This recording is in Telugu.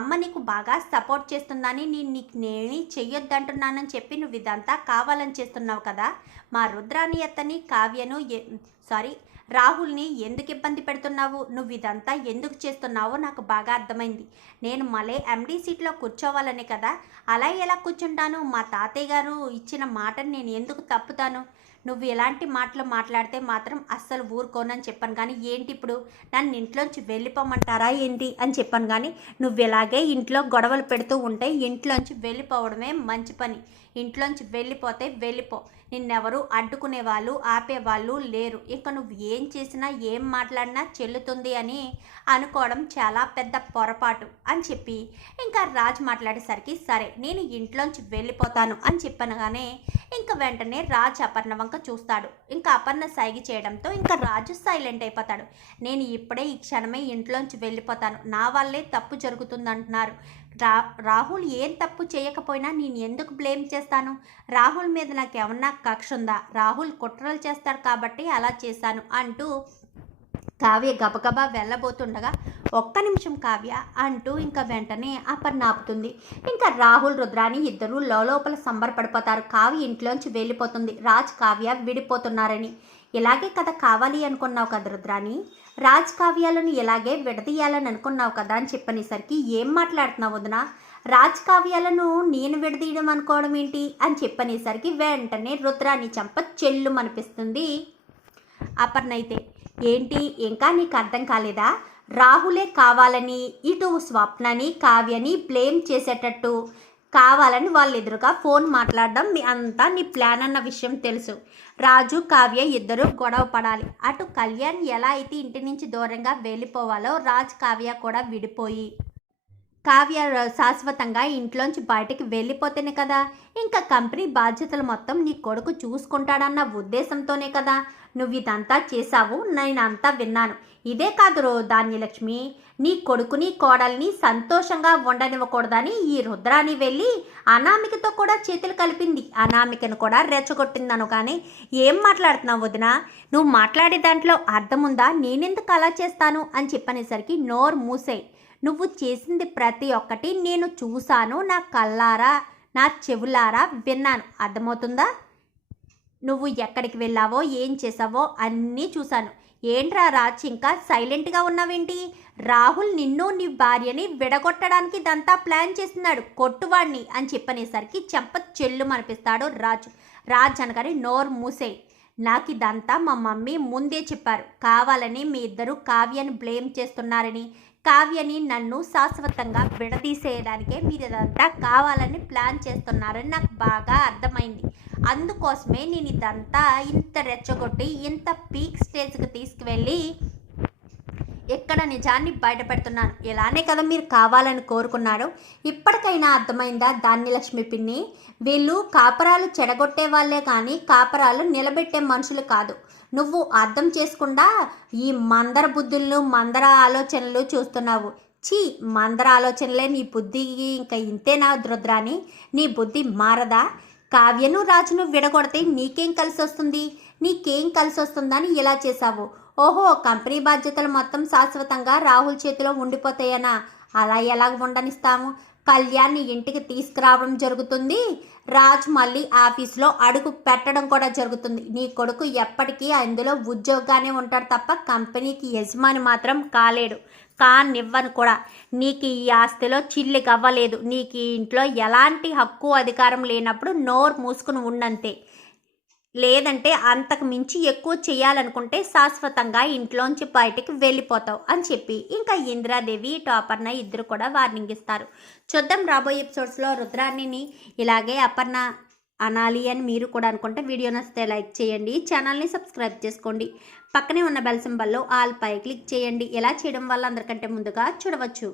అమ్మ నీకు బాగా సపోర్ట్ చేస్తుందని నేనేమి చెయ్యొద్దంటున్నానని చెప్పి నువ్వు ఇదంతా కావాలని చేస్తున్నావు కదా. మా రుద్రాని అత్తని కావ్యను సారీ రాహుల్ని ఎందుకు ఇబ్బంది పెడుతున్నావు, నువ్వు ఇదంతా ఎందుకు చేస్తున్నావో నాకు బాగా అర్థమైంది. నేను మళ్ళీ ఎండీ సీట్లో కూర్చోవాలనే కదా. అలా ఎలా కూర్చుంటాను, మా తాతయ్య గారు ఇచ్చిన మాటని నేను ఎందుకు తప్పుతాను. నువ్వు ఎలాంటి మాటలు మాట్లాడితే మాత్రం అస్సలు ఊరుకోనని చెప్పాను. కానీ ఏంటి ఇప్పుడు నన్ను ఇంట్లోంచి వెళ్ళిపోమంటారా ఏంటి అని చెప్పాను. కానీ నువ్వు ఇలాగే ఇంట్లో గొడవలు పెడుతూ ఉంటే ఇంట్లోంచి వెళ్ళిపోవడమే మంచి పని. ఇంట్లోంచి వెళ్ళిపోతే వెళ్ళిపో, నిన్నెవరు అడ్డుకునే వాళ్ళు ఆపేవాళ్ళు లేరు. ఇక నువ్వు ఏం చేసినా ఏం మాట్లాడినా చెల్లుతుంది అని అనుకోవడం చాలా పెద్ద పొరపాటు అని చెప్పి ఇంకా రాజు మాట్లాడేసరికి సరే నేను ఇంట్లోంచి వెళ్ళిపోతాను అని చెప్పనగానే ఇంకా వెంటనే రాజు అపర్ణ వంక చూస్తాడు. ఇంకా అపర్ణ సైగ చేయడంతో ఇంకా రాజు సైలెంట్ అయిపోతాడు. నేను ఇప్పుడే ఈ క్షణమే ఇంట్లోంచి వెళ్ళిపోతాను, నా వల్లే తప్పు జరుగుతుందంటున్నారు. రాహుల్ ఏం తప్పు చేయకపోయినా నేను ఎందుకు బ్లేమ్ చేస్తాను. రాహుల్ మీద నాకు ఏమన్నా కక్ష ఉందా, రాహుల్ కుట్రలు చేస్తాడు కాబట్టి అలా చేశాను అంటూ కావ్య గబగబా వెళ్ళబోతుండగా ఒక్క నిమిషం కావ్య అంటూ ఇంకా వెంటనే అపర్ణ ఆపుతుంది. ఇంకా రాహుల్ రుద్రాని ఇద్దరు లోపల సంబరపడిపోతారు. కావ్య ఇంట్లోంచి వెళ్ళిపోతుంది, రాజ్ కావ్య విడిపోతున్నారని. ఇలాగే కథ కావాలి అనుకున్నావు కదా రుద్రాని, రాజ్ కావ్యాలను ఇలాగే విడదీయాలని అనుకున్నావు కదా అని చెప్పనేసరికి ఏం మాట్లాడుతున్నావు వదిన, రాజ్ కావ్యాలను నేను విడదీయడం అనుకోవడం ఏంటి అని చెప్పనేసరికి వెంటనే రుద్రాని చంప చెల్లు అనిపిస్తుంది అపర్ణ. అయితే ఏంటి ఇంకా నీకు అర్థం కాలేదా, రాహులే కావాలని ఇటు స్వప్నని కావ్యని బ్లేమ్ చేసేటట్టు కావాలని వాళ్ళ ఎదురుగా ఫోన్ మాట్లాడడం అంతా నీ ప్లాన్ అన్న విషయం తెలుసు. రాజు కావ్య ఇద్దరు గొడవ పడాలి. అటు కళ్యాణ్ ఎలా అయితే ఇంటి నుంచి దూరంగా వెళ్ళిపోవాలో రాజ్ కావ్య కూడా విడిపోయి కావ్య శాశ్వతంగా ఇంట్లోంచి బయటకు వెళ్ళిపోతేనే కదా ఇంకా కంపెనీ బాధ్యతలు మొత్తం నీ కొడుకు చూసుకుంటాడన్న ఉద్దేశంతోనే కదా నువ్వు ఇదంతా చేశావు. నేనంతా విన్నాను. ఇదే కాదు ధాన్యలక్ష్మి, నీ కొడుకుని కోడల్ని సంతోషంగా ఉండనివ్వకూడదని ఈ రుద్రాని వెళ్ళి అనామికతో కూడా చేతులు కలిపింది, అనామికను కూడా రెచ్చగొట్టిందను. కానీ ఏం మాట్లాడుతున్నావు వదిన, నువ్వు మాట్లాడే దాంట్లో అర్థం ఉందా, నేనెందుకు అలా చేస్తాను అని చెప్పనేసరికి నోరు మూసేయి. నువ్వు చేసింది ప్రతి ఒక్కటి నేను చూశాను, నా కళ్ళారా నా చెవులారా విన్నాను, అర్థమవుతుందా. నువ్వు ఎక్కడికి వెళ్ళావో ఏం చేసావో అన్నీ చూశాను. ఏంట్రా రాజ్ ఇంకా సైలెంట్గా ఉన్నావేంటి, రాహుల్ నిన్ను నీ భార్యని విడగొట్టడానికి ఇదంతా ప్లాన్ చేస్తున్నాడు, కొట్టువాడిని అని చెప్పనేసరికి చెంప చెల్లు అనిపిస్తాడు రాజు. రాజ్ అనగానే నోరు మూసేయి, నాకు ఇదంతా మా మమ్మీ ముందే చెప్పారు, కావాలని మీ ఇద్దరు కావ్యని బ్లేమ్ చేస్తున్నారని, కావ్యని నన్ను శాశ్వతంగా విడదీసేయడానికే మీరు ఇదంతా కావాలని ప్లాన్ చేస్తున్నారని నాకు బాగా అర్థమైంది. అందుకోసమే నేను ఇదంతా ఇంత రెచ్చగొట్టి ఇంత పీక్ స్టేజ్కి తీసుకువెళ్ళి ఎక్కడ నిజాన్ని బయటపెడుతున్నాను. ఇలానే కదా మీరు కావాలని కోరుకున్నాడు. ఇప్పటికైనా అర్థమైందా ధాన్యలక్ష్మి పిన్ని, వీళ్ళు కాపరాలు చెడగొట్టే వాళ్ళే కానీ కాపరాలు నిలబెట్టే మనుషులు కాదు. నువ్వు అర్థం చేసుకుండా ఈ మందర బుద్ధులను మందర ఆలోచనలు చూస్తున్నావు. మందర ఆలోచనలే నీ బుద్ధికి ఇంకా ఇంతేనా రుద్రాని, నీ బుద్ధి మారదా. కావ్యను రాజును విడగొడితే నీకేం కలిసి వస్తుంది, నీకేం కలిసి వస్తుందని ఇలా చేశావు. ఓహో కంపెనీ బాధ్యతలు మొత్తం శాశ్వతంగా రాహుల్ చేతిలో ఉండిపోతాయనా, అలా ఎలా ఉండనిస్తాము. కళ్యాణ్ని ఇంటికి తీసుకురావడం జరుగుతుంది, రాజ్ మళ్ళీ ఆఫీస్లో అడుగు పెట్టడం కూడా జరుగుతుంది. నీ కొడుకు ఎప్పటికీ అందులో ఉద్యోగానే ఉంటాడు తప్ప కంపెనీకి యజమాని మాత్రం కాలేడు, కానివ్వను కూడా. నీకు ఈ ఆస్తిలో చిల్లి కవ్వలేదు, నీకు ఈ ఇంట్లో ఎలాంటి హక్కు అధికారం లేనప్పుడు నోరు మూసుకుని ఉండంతే. లేదంటే అంతకు మించి ఎక్కువ చేయాలనుకుంటే శాశ్వతంగా ఇంట్లోంచి బయటికి వెళ్ళిపోతావు అని చెప్పి ఇంకా ఇందిరాదేవి అపర్ణ ఇద్దరు కూడా వార్నింగ్ ఇస్తారు. చూద్దాం రాబోయే ఎపిసోడ్స్లో రుద్రాణిని ఇలాగే అపర్ణ అనాలి అని మీరు కూడా అనుకుంటే వీడియో నచ్చితే లైక్ చేయండి, ఛానల్ని సబ్స్క్రైబ్ చేసుకోండి, పక్కనే ఉన్న బెల్ సింబల్లో ఆల్ పై క్లిక్ చేయండి. ఇలా చేయడం వల్ల అందరికంటే ముందుగా చూడవచ్చు.